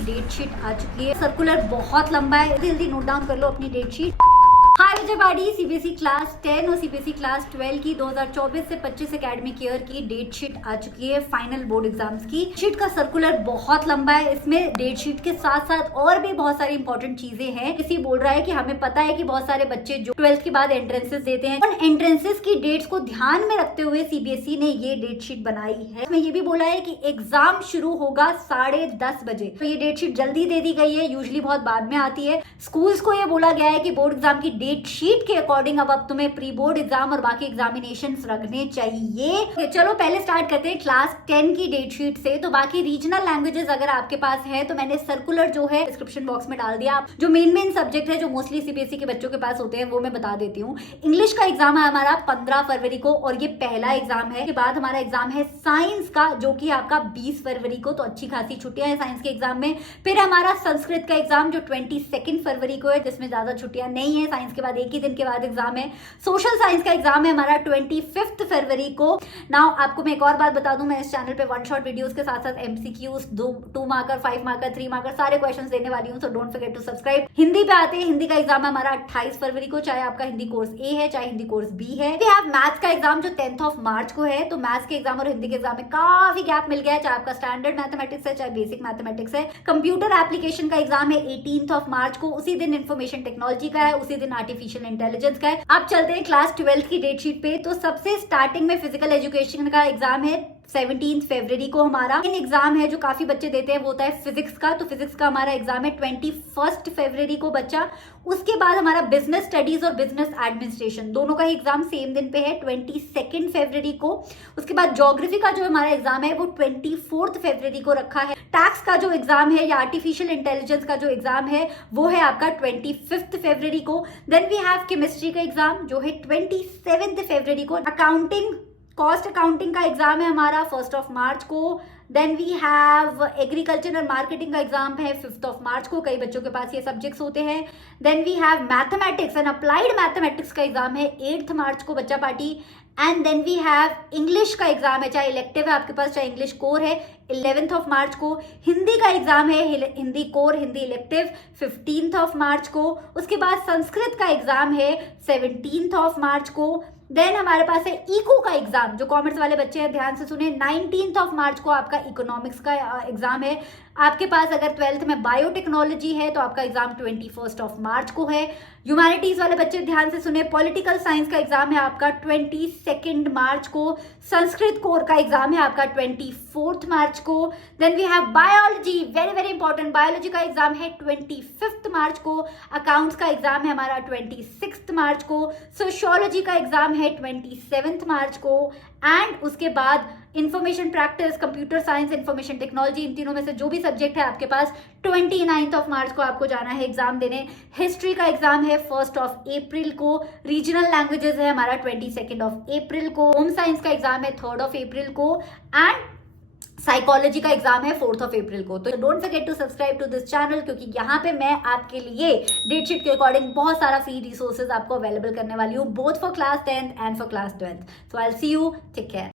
Date sheet आ चुकी है। Circular बहुत लंबा है, जल्दी नोट डाउन कर लो अपनी डेट शीट। हाय विजयवाड़ी, सीबीएसई क्लास 10 और सीबीएसई क्लास 12 की 2024 से 25 एकेडमिक ईयर की डेट शीट आ चुकी है फाइनल बोर्ड एग्जाम्स की। शीट का सर्कुलर बहुत लंबा है, इसमें डेट शीट के साथ साथ और भी बहुत सारी इंपॉर्टेंट चीजें हैं। इसी बोल रहा है कि हमें पता है कि बहुत सारे बच्चे जो 12th के बाद एंट्रेंसेस देते हैं, उन एंट्रेंसेस की डेट्स को ध्यान में रखते हुए सीबीएसई ने ये डेट शीट बनाई है। इसमें ये भी बोला है कि एग्जाम शुरू होगा 10:30 बजे, तो ये डेट शीट जल्दी दे दी गई है, यूजुअली बहुत बाद में आती है। स्कूल्स को ये बोला गया है कि बोर्ड एग्जाम की डेट शीट के अकॉर्डिंग अब तुम्हें प्री बोर्ड एग्जाम और बाकी एग्जामिनेशन रखने चाहिए। चलो पहले स्टार्ट करते हैं क्लास 10 की डेट शीट से। तो बाकी रीजनल लैंग्वेजेस अगर आपके पास है तो मैंने सर्कुलर जो है डिस्क्रिप्शन बॉक्स में डाल दिया। जो मेन सब्जेक्ट है जो मोस्टली सीबीएसई के बच्चों के पास होते हैं वो मैं बता देती हूँ। इंग्लिश का एग्जाम है हमारा 15 फरवरी को और ये पहला एग्जाम है। के बाद हमारा एग्जाम है साइंस का जो कि आपका 20 फरवरी को, तो अच्छी खासी छुट्टियां हैं साइंस के एग्जाम में। फिर हमारा संस्कृत का एग्जाम जो 22 फरवरी को है, जिसमें ज्यादा छुट्टियां नहीं है। साइंस के बाद एक ही दिन के बाद एग्जाम है। सोशल साइंस का एग्जाम है हमारा 25 फरवरी को। नाउ आपको मैं एक और बात बता दूं, मैं इस चैनल पे वन शॉट वीडियोस के साथ साथ एमसीक्यूज 2 मार्कर, 5 मार्कर, 3 मार्कर सारे क्वेश्चंस देने वाली हूं, so don't forget to subscribe. Hindi पे आते हैं। हिंदी का एग्जाम है हमारा 28 फरवरी को, चाहे आपका हिंदी कोर्स ए है चाहे हिंदी कोर्स बी है। फिर आप मैथ्स का एग्जाम जो 10 मार्च को है, तो मैथ्स के एग्जाम और हिंदी के एग्जाम में काफी गैप मिल गया है, चाहे आपका स्टैंडर्ड मैथमेटिक्स है चाहे बेसिक मैथमेटिक्स है। कंप्यूटर एप्लीकेशन का एग्जाम है 18 मार्च को, उसी दिन इंफॉर्मेशन टेक्नोलॉजी का है, उसी दिन आर्टिफिशियल इंटेलिजेंस का है। अब चलते हैं क्लास 12 की डेट शीट पे। तो सबसे स्टार्टिंग में फिजिकल एजुकेशन का एग्जाम है 17 फरवरी को हमारा। एग्जाम है जो काफी बच्चे देते हैं वो होता है फिजिक्स का, तो फिजिक्स का हमारा एग्जाम है 21 फरवरी को बच्चा। उसके बाद हमारा बिजनेस स्टडीज और बिजनेस एडमिनिस्ट्रेशन दोनों का ही एग्जाम सेम दिन पे है 22 फरवरी को। उसके बाद ज्योग्राफी का जो हमारा एग्जाम है वो 24 फरवरी को रखा है। टैक्स का जो एग्जाम है या आर्टिफिशियल इंटेलिजेंस का जो एग्जाम है वो है आपका 25 फरवरी को। देन वी हैव केमिस्ट्री का एग्जाम जो है 27 फरवरी को। अकाउंटिंग, कॉस्ट अकाउंटिंग का एग्जाम है हमारा 1 मार्च को। देन वी हैव एग्रीकल्चर और मार्केटिंग का एग्जाम है 5 मार्च को, कई बच्चों के पास ये सब्जेक्ट्स होते हैं। Then we have mathematics and applied mathematics का एग्जाम है 8 मार्च को बच्चा party. And then we have English का एग्जाम है, चाहे इलेक्टिव है आपके पास चाहे इंग्लिश कोर है, 11 मार्च को। हिंदी का एग्जाम है हिंदी कोर हिंदी इलेक्टिव 15 मार्च को। उसके बाद संस्कृत का एग्जाम है 17 मार्च को। देन हमारे पास है इको का एग्जाम, जो कॉमर्स वाले बच्चे हैं ध्यान से सुने, 19 मार्च को आपका इकोनॉमिक्स का एग्जाम है। आपके पास अगर 12th में बायोटेक्नोलॉजी है तो आपका एग्जाम 21 मार्च को है। ह्यूमैनिटीज वाले बच्चे ध्यान से सुने, पॉलिटिकल साइंस का एग्जाम है आपका 22 मार्च को। संस्कृत कोर का एग्जाम है आपका 24 मार्च को। Then we have biology, very very important, biology का एग्जाम है 25 मार्च को। अकाउंट्स का एग्जाम है हमारा 26 मार्च को। सोशियोलॉजी का एग्जाम है 27 मार्च को। एंड उसके बाद information practice, computer science, information technology, इन तीनों में से जो भी सब्जेक्ट है आपके पास 29 मार्च को आपको जाना है एग्जाम देने। हिस्ट्री का एग्जाम है 1 अप्रैल को। रीजनल लैंग्वेजेस है हमारा 22 अप्रैल को। होम साइंस का एग्जाम है 3 अप्रैल को। एंड साइकोलॉजी का एग्जाम है 4 अप्रैल को। तो don't forget to subscribe to this channel, क्योंकि यहाँ पे मैं आपके लिए डेट शीट के अकॉर्डिंग बहुत सारा फ्री रिसोर्सेज आपको अवेलेबल करने वाली हूँ, both for class 10 and for class 12। So I will see you, take care.